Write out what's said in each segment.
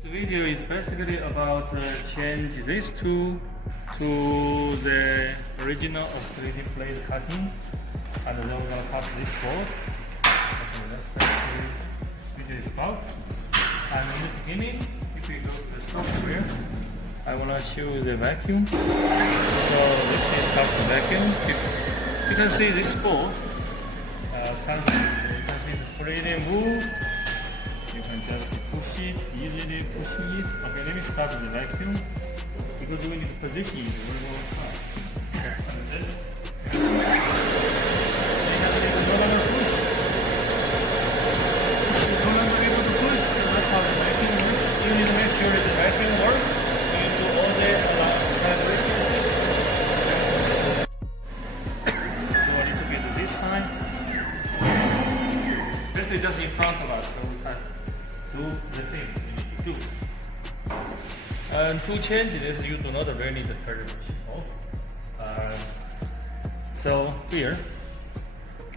This video is basically about change this tool to the original oscillating plate cutting, and then we're going to cut this board. Okay, that's basically this video is about. And in the beginning, if we go to the software, I want to show you the vacuum. So this is how to vacuum. You can see this board. You can see the freely move. You can just push it, easily pushing it. Okay, let me start with the vacuum because we need to position it one more time. And then you can see the no longer push. It's no longer able to push, so that's how the vacuum works. You need to make sure that the vacuum works. You do all the calibration. So I need to get to this side. This is just in front of us, so we can do the thing you need to do. And to change this, you do not really need the calibration off. So here,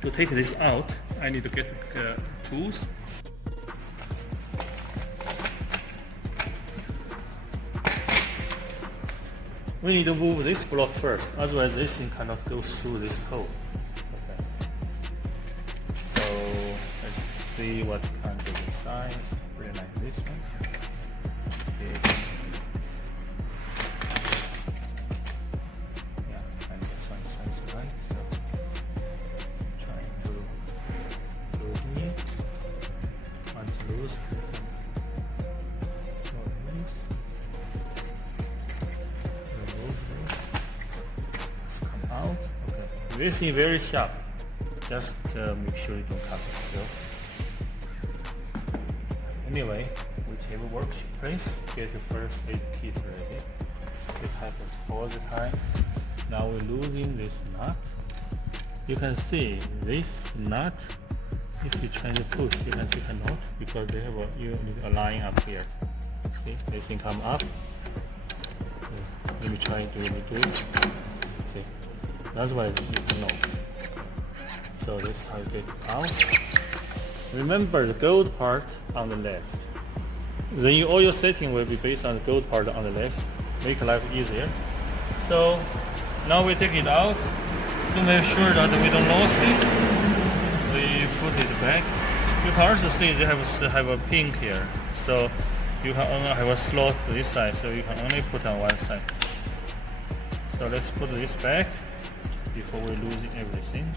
to take this out, I need to get tools. We need to move this block first, otherwise this thing cannot go through this hole. Okay. So let's see what can do inside. Really like this one. This. Yeah, and this one is right. So trying to loosen it. Once loose, remove this. Come out. Okay. This is very sharp. Just make sure you don't cut yourself. Anyway, whichever works, please get the first aid kit ready. This happens all the time. Now we're losing this nut. You can see this nut. If you try to push, you can see cannot because they have you need a line up here. See, this thing come up. Let me try to do it. See, that's why you cannot. So this is how you get it out. Remember the gold part on the left. Then all your setting will be based on the gold part on the left. Make life easier. So now we take it out to make sure that we don't lose it. We put it back. You can also see they have a pin here. So you can only have a slot to this side. So you can only put on one side. So let's put this back before we lose everything.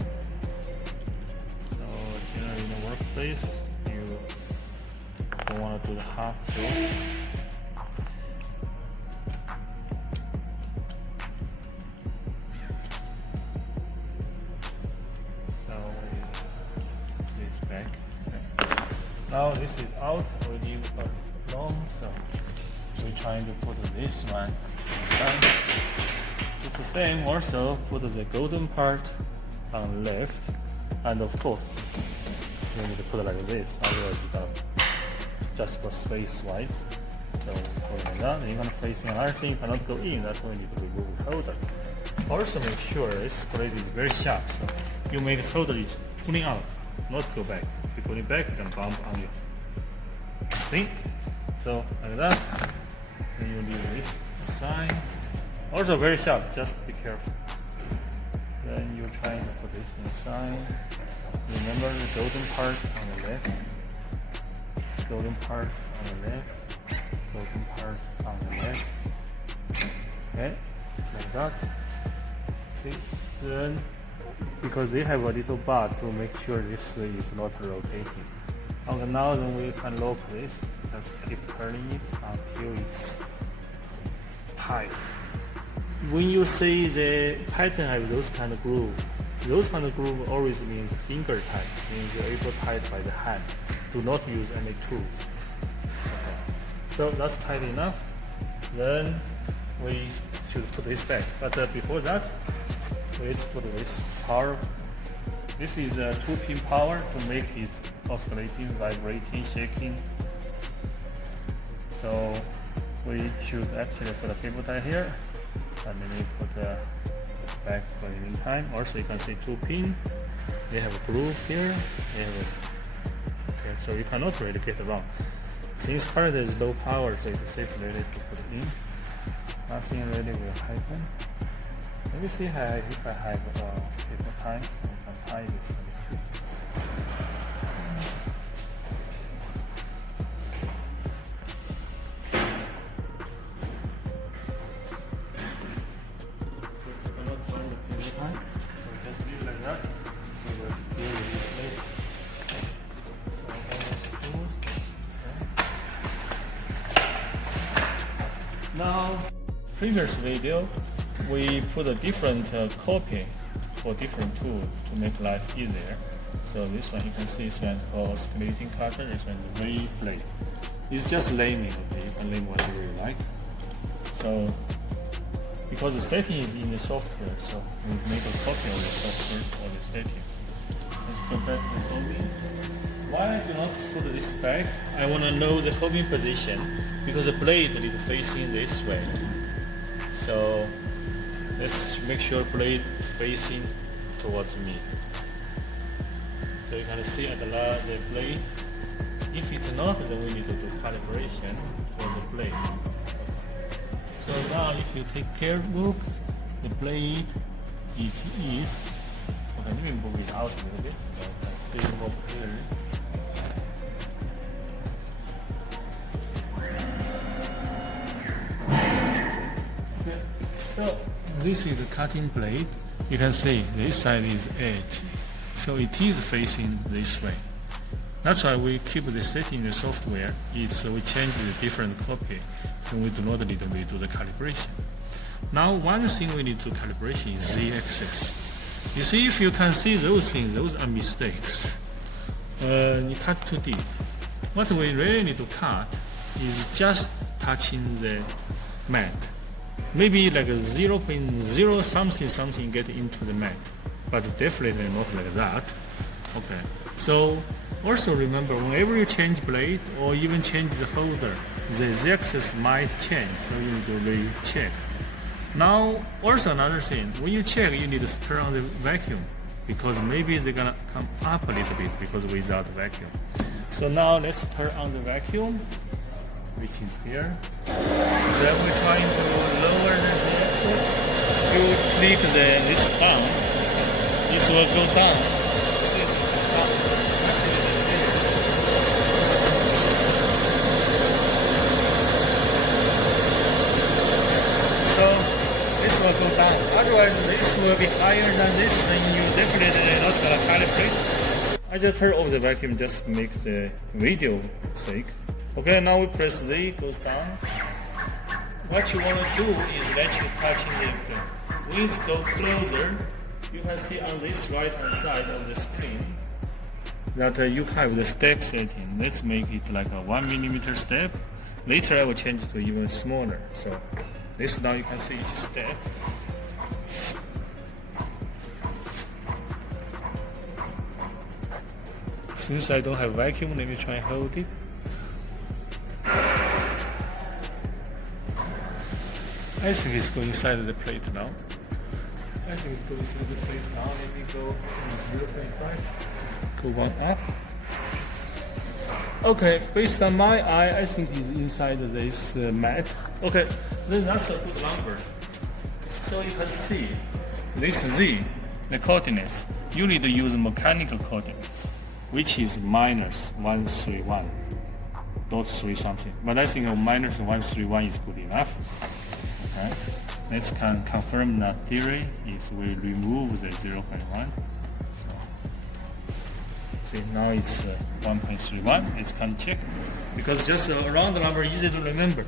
In the workplace, you don't want to do the half do. So this back. Okay. Now this is out already long, so we're trying to put this one inside. It's the same. Also put the golden part on the left, and of course. You need to put it like this, otherwise you got just for space wise. So going like that, and you're gonna place another thing, you cannot go in, that's why you need to remove the holder. Also make sure this plate is very sharp, so you make the holder is pulling out, not go back. If you put it back, you can bump on your thing. So like that, then you leave this aside. Also very sharp, just be careful. Then you're trying to put this inside. Remember the golden part on the left, golden part on the left, golden part on the left. Okay, like that. See, then because they have a little bar to make sure this is not rotating. Okay, now then we can lock this. Just keep turning it until it's tight. When you see the pattern have those kind of groove. Those kind of groove always means finger tight, means you're able to tie by the hand. Do not use any tools. Okay. So that's tight enough. Then we should put this back. But before that, let's put this power. This is a 2-pin power to make it oscillating, vibrating, shaking. So we should actually put a cable tie here, and then we put the back for the meantime. Also you can see 2 pin. They have a groove here. They have a, okay, so you cannot really get around. Since current is low power, so it's safe really to put it in. Nothing really will happen. Let me see if I have paper time, so I can tie this a little bit. We cannot find the paper time, so just leave it like that. We will deal with it later. Now, previous video, we put a different copy for different tool to make life easier. So this one you can see is one called Oscillating cutter. This one is V blade. It's just naming. Okay, you can name whatever you like. So because the setting is in the software, so we make a copy of the software or the settings. Let's go back to the holding. Why I do not put this back? I want to know the holding position because the blade is facing this way. So let's make sure blade facing towards me. So you can see at the blade. If it's not, then we need to do calibration for the blade. So now if you take care, look, the blade it is. Okay, let me move it out a little bit so I can see more clearly. So this is the cutting blade. You can see this side is edge. So it is facing this way. That's why we keep the setting in the software. It's we change the different copy. So we do not need to do the calibration. Now one thing we need to calibration is z-axis. You see, if you can see those things, those are mistakes. You cut too deep. What we really need to cut is just touching the mat. Maybe like a 0.0 something get into the mat, but definitely not like that. Okay. So also remember, whenever you change blade or even change the holder, the z-axis might change, so you need to recheck. Now, also another thing, when you check, you need to turn on the vacuum because maybe they're gonna come up a little bit because without vacuum. So now let's turn on the vacuum, which is here. Then we're trying to lower the z-axis. You click this down, it will go down. So it will go down. So this will go down. Otherwise, this will be higher than this, then you definitely not gonna calibrate. I just turn off the vacuum, just make the video sake. Okay, now we press Z, goes down. What you want to do is let you touching the wings go closer. You can see on this right hand side of the screen that you have the step setting. Let's make it like a 1mm step. Later I will change it to even smaller. So this now you can see each step. Since I don't have vacuum, let me try and hold it. I think it's going inside the plate now. Let me go 0.5. Go one up. Okay, based on my eye, I think it's inside this mat. Okay, then that's a good number. So you can see this Z, the coordinates. You need to use mechanical coordinates, which is -131. Dot 3 something. But I think -131 is good enough. Okay. Let's confirm that theory is we remove the 0.1. So see, now it's 1.31. Let's check because just a round number easy to remember.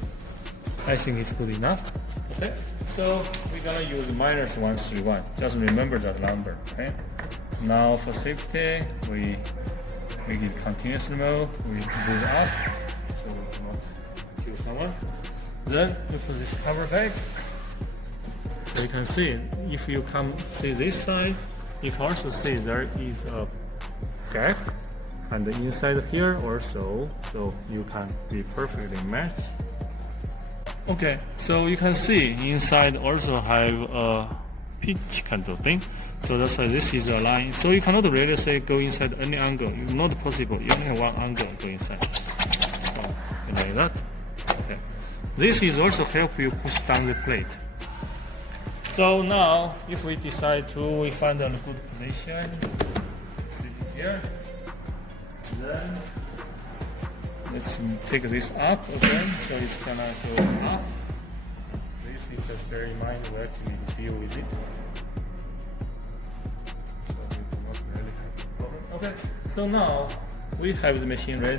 I think it's good enough. Okay. So we're gonna use -131. Just remember that number. Okay. Now for safety, we make it continuous mode. We move up so we do not kill someone. Then we put this cover back. So you can see, if you come see this side, you can also see there is a gap, and the inside here also, so you can be perfectly matched. Okay, so you can see inside also have a pitch kind of thing. So that's why this is a line. So you cannot really say go inside any angle. It's not possible. You only have one angle go inside. So like that. Okay. This is also help you push down the plate. So now, if we decide to find a good position, sit it here, then let's take this up again, so it's gonna go up. This is just bear in mind we actually deal with it. So we do not really have a problem. Okay, so now we have the machine ready.